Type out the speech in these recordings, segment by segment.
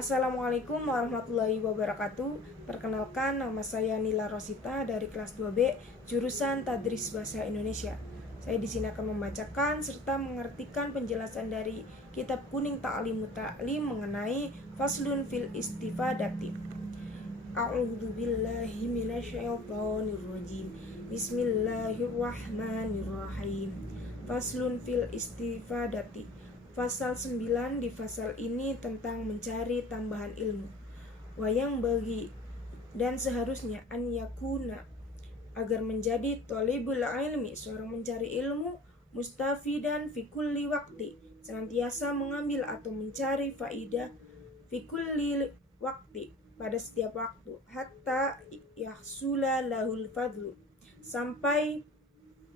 Assalamualaikum warahmatullahi wabarakatuh. Perkenalkan, nama saya Nila Rosita dari kelas 2B, jurusan Tadris Bahasa Indonesia. Saya di sini akan membacakan serta mengartikan penjelasan dari kitab kuning Ta'limut Ta'lim mengenai Faslun fil Istifadati. A'udzu billahi minasyaitonir rajim. Bismillahirrahmanirrahim. Faslun fil Istifadati. Pasal 9 di pasal ini tentang mencari tambahan ilmu. Wayang bagi dan seharusnya an yakuna agar menjadi thalibul ilmi, seorang mencari ilmu, mustafidan fi kulli waqti, senantiasa mengambil atau mencari faidah fi kulli waqti, pada setiap waktu, hatta yahsula lahul fadlu, sampai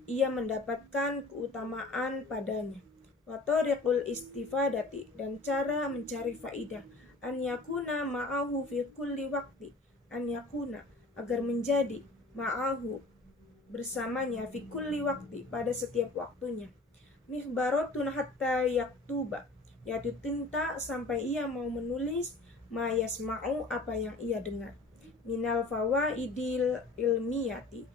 ia mendapatkan keutamaan padanya. Wa tariqul istifadati, dan cara mencari faidah, an yakuna ma'ahu fi kulli waqti, an yakuna agar menjadi ma'ahu bersamanya fi kulli waqti, pada setiap waktunya. Mihbaratun hatta yaktuba, yaitu tinta sampai ia mau menulis, ma yasma'u, apa yang ia dengar, minal fawaidil ilmiyati,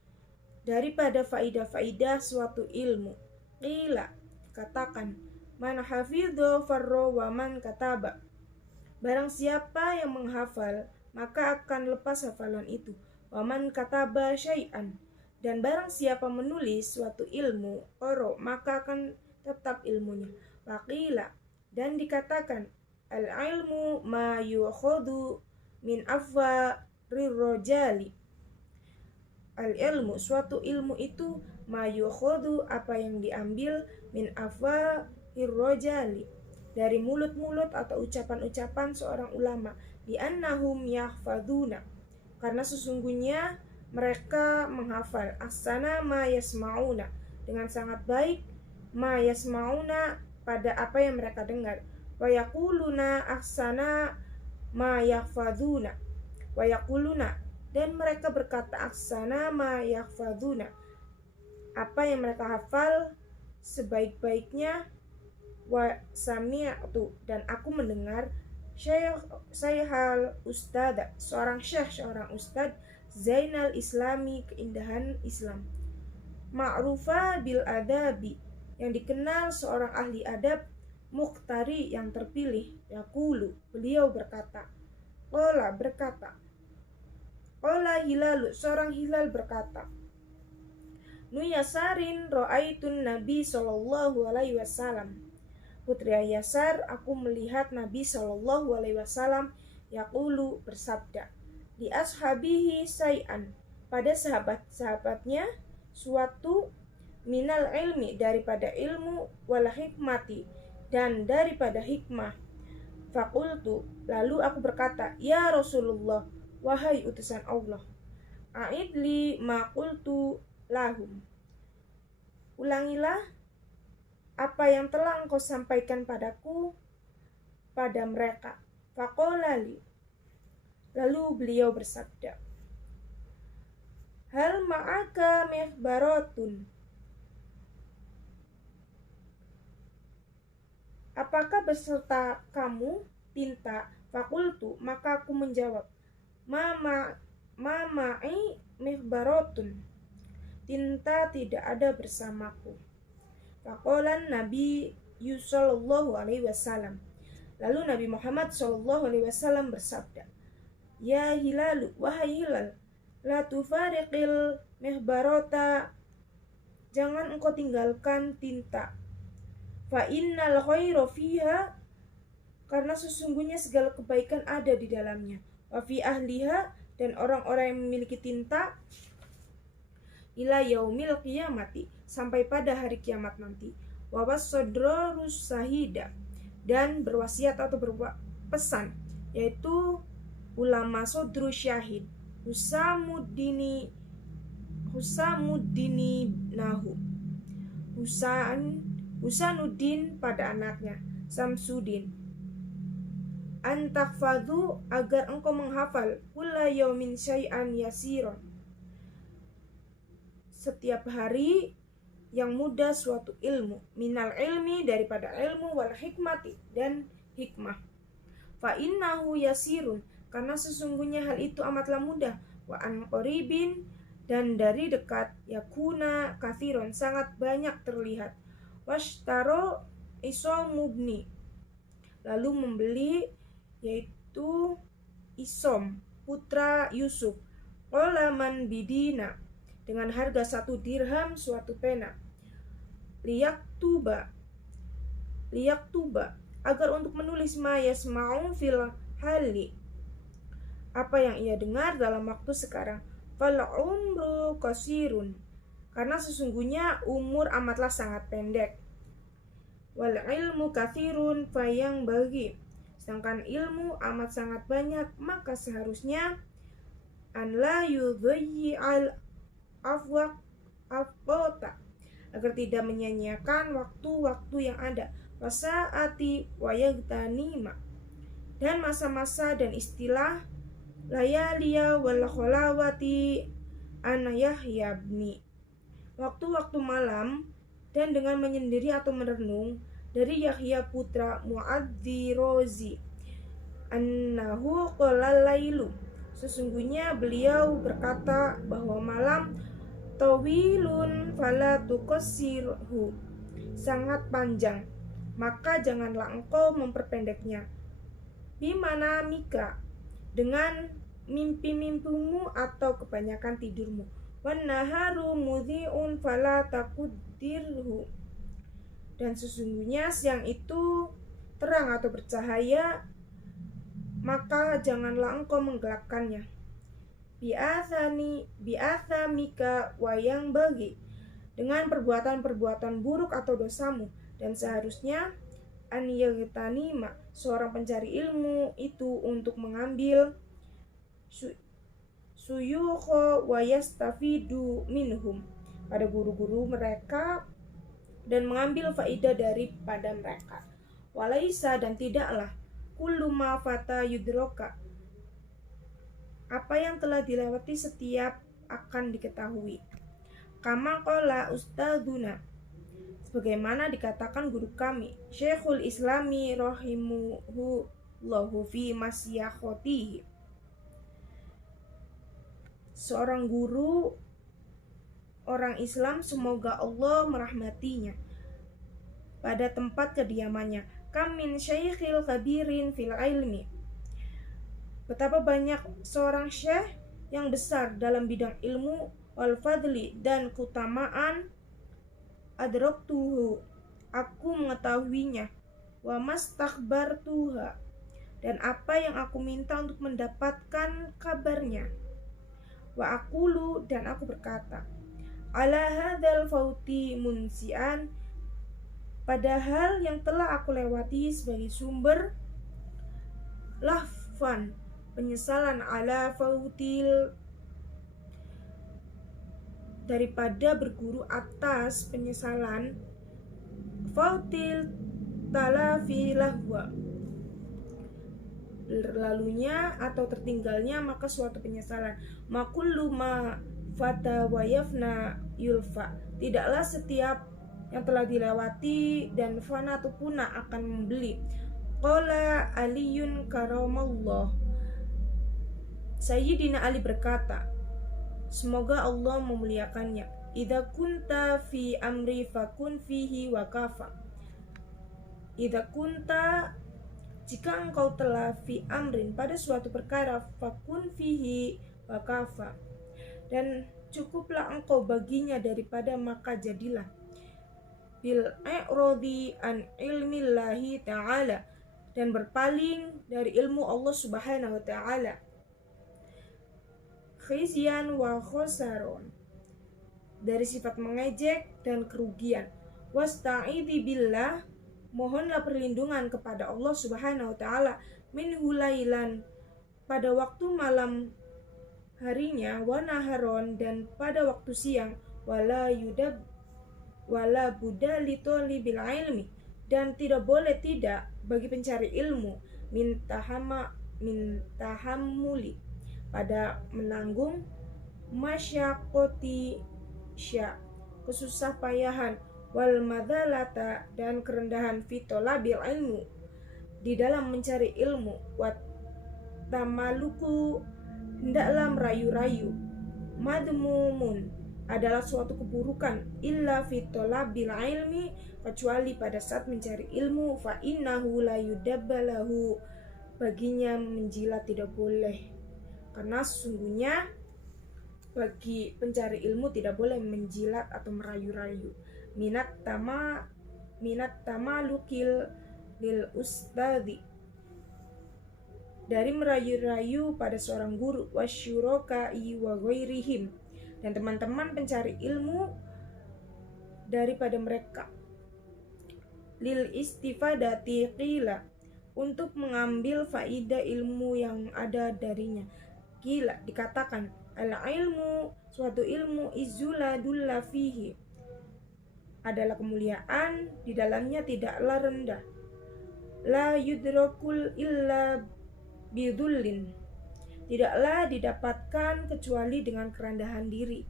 daripada faidah-faidah suatu ilmu. Qila, katakan, man hafidho farro wa man kataba, barang siapa yang menghafal maka akan lepas hafalan itu. Wa man kataba syai'an, dan barang siapa menulis suatu ilmu, qaro, maka akan tetap ilmunya. Waqila, dan dikatakan, al ilmu ma yu'khadhu min afwarir rojali, al ilmu, suatu ilmu itu, ma yu'khadhu, apa yang diambil, min afwahir rojali, dari mulut-mulut atau ucapan-ucapan seorang ulama, di annahum yahfaduna, karena sesungguhnya mereka menghafal, ahsana ma yasma'una, dengan sangat baik, ma yasma'una, pada apa yang mereka dengar, wa yaquluna ahsana ma yahfaduna, wa yaquluna, dan mereka berkata ahsana ma yahfaduna, apa yang mereka hafal sebaik-baiknya, wa sami'tu, dan aku mendengar, Syekhal Ustad, seorang syekh, seorang ustad, Zainal Islami, keindahan Islam, ma'rufa bil adabi, yang dikenal seorang ahli adab, muqtari, yang terpilih, yaqulu, beliau berkata, Qala Hilalu, seorang Hilal berkata, Nu Yasarin ra'aitun Nabi sallallahu alaihi wasallam, putri Yasar, aku melihat Nabi sallallahu alaihi wasallam, yaqulu, bersabda, di ashabihi say'an, pada sahabat-sahabatnya suatu, minal ilmi, daripada ilmu, wal hikmati, dan daripada hikmah. Fakultu, lalu aku berkata, ya Rasulullah, wahai utusan Allah, a'idli ma qultu lahum, ulangilah apa yang telah engkau sampaikan padaku pada mereka. Faqolali, lalu beliau bersabda, hal ma'aka mihbaratun, apakah beserta kamu tinta? Fakultu, maka aku menjawab, ma'i mihbaratun, tinta tidak ada bersamaku. Faqalan Nabi sallallahu alaihi wasallam, lalu Nabi Muhammad sallallahu alaihi wasallam bersabda, ya Hilalu, wahai Hilal, la tufariqil mihbarata, jangan engkau tinggalkan tinta, fa innal khaira fiha, karena sesungguhnya segala kebaikan ada di dalamnya, wa fi ahliha, dan orang-orang yang memiliki tinta, ila yaumil qiyamati, sampai pada hari kiamat nanti, wa wasadrarus sahida, dan berwasiat atau berpesan, yaitu ulama sodru syahid, Husamuddini nahu, Husanuddin pada anaknya, Samsudin, antakfadu, agar engkau menghafal, kulla yaumin syai'an yasiron, setiap hari yang mudah suatu ilmu, minal ilmi, daripada ilmu, wal hikmati, dan hikmah. fa innahu yasirun, karena sesungguhnya hal itu amatlah mudah, wa an qaribin, dan dari dekat, yakuna kathiron, sangat banyak terlihat, washtaro isomubni, lalu membeli, yaitu Isom putra Yusuf, qalaman bidina, dengan harga 1 dirham suatu pena, liyak tuba, agar untuk menulis ma yasma'u fil hali, apa yang ia dengar dalam waktu sekarang. Fal umru qasirun, karena sesungguhnya umur amatlah sangat pendek. Wal ilmu kathirun fayang bagi, sedangkan ilmu amat sangat banyak, maka seharusnya an la yudhi'al afwata, agar tidak menyia-nyiakan waktu-waktu yang ada, wasaati wayagtanima, dan masa-masa dan istilah, layaliya wal kholawati an yahyabni, waktu-waktu malam, dan dengan menyendiri atau merenung, dari Yahya putra Mu'adzi-Rozi, annahu qala lailu, sesungguhnya beliau berkata bahwa malam tawilun fala tuqassirhu, sangat panjang, maka janganlah engkau memperpendeknya. Bimana mika, dengan mimpi-mimpimu atau kebanyakan tidurmu. Wan naharu mudhi'un fala taquddirhu, dan sesungguhnya siang itu terang atau bercahaya, maka janganlah engkau menggelapkannya. Bi'athamika wayang bagi, dengan perbuatan-perbuatan buruk atau dosamu, dan seharusnya an yagtanima, seorang pencari ilmu itu untuk mengambil suyukha wa yastafidu minhum, pada guru-guru mereka, dan mengambil faidah daripada mereka. Walaisa, dan tidaklah kullu ma fata yudroka, apa yang telah dilewati setiap akan diketahui. Kama qala ustadzuna, sebagaimana dikatakan guru kami, Syekhul Islami rahimuhullahu fi masyakhatihi, seorang guru orang Islam, semoga Allah merahmatinya, pada tempat kediamannya. Kam min syaikhil kabirin fil ilmi, betapa banyak seorang syekh yang besar dalam bidang ilmu, wal fadli, dan keutamaan, adraktuhu, aku mengetahuinya, wa mastakhbartuha, dan apa yang aku minta untuk mendapatkan kabarnya, wa aqulu, dan aku berkata, ala hadzal fauti munsian, padahal yang telah aku lewati sebagai sumber lahfan, penyesalan, ala fautil, daripada berguru atas penyesalan, fautil talafi lahwa, berlalunya atau tertinggalnya maka suatu penyesalan. Makullu ma fata wa yafna yulfa, tidaklah setiap yang telah dilewati dan fana atau punah akan membeli. Qala Aliyun karamallah, Sayyidina Ali berkata, semoga Allah memuliakannya, idza kunta fi amri fakun fihi wakafa, idza kunta, jika engkau telah fi amrin, pada suatu perkara, fakun fihi wakafa, dan cukuplah engkau baginya daripada, maka jadilah. Bil i'radi an ilmillahi ta'ala, dan berpaling dari ilmu Allah subhanahu wa ta'ala, khizyan wa khosaron, dari sifat mengejek dan kerugian, wasta'idhi billah, mohonlah perlindungan kepada Allah subhanahu wa ta'ala, min hulailan, pada waktu malam harinya, wa naharon, dan pada waktu siang, wala buddha li talibil ilmi, dan tidak boleh tidak bagi pencari ilmu, min tahammuli, pada menanggung, masyaqoti kesusah payahan, wal madalata, dan kerendahan, fi talabil ilmu, di dalam mencari ilmu. Wat tamaluku, hendaklah merayu-rayu. Madmumun, adalah suatu keburukan. Illa fi talabil ilmi, kecuali pada saat mencari ilmu. Fa innahu la yudabbalahu, baginya menjilat tidak boleh, karena sesungguhnya bagi pencari ilmu tidak boleh menjilat atau merayu-rayu. Minat tamalukil lil ustadi, dari merayu-rayu pada seorang guru. Wasyurokai wa ghairihim, dan teman-teman pencari ilmu daripada mereka. Lil istifadati qila, untuk mengambil faidah ilmu yang ada darinya. Qila, dikatakan, al ilmu, suatu ilmu, izuladulla fihi, adalah kemuliaan, di dalamnya tidaklah rendah. La yudrakul illa bidullin, tidaklah didapatkan kecuali dengan kerendahan diri.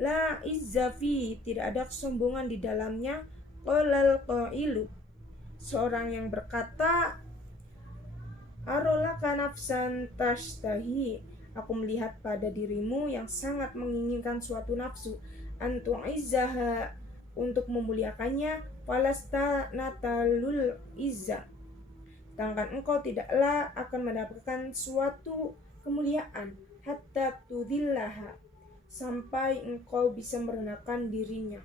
La izzafi, tidak ada kesombongan di dalamnya. Qalal qailu, seorang yang berkata, arolaka nafsan tashtahi, aku melihat pada dirimu yang sangat menginginkan suatu nafsu. Antu'izzaha, untuk memuliakannya. Falasta natalul izza, sedangkan engkau tidaklah akan mendapatkan suatu kemuliaan. Hatta tudillaha, sampai engkau bisa merendahkan dirinya.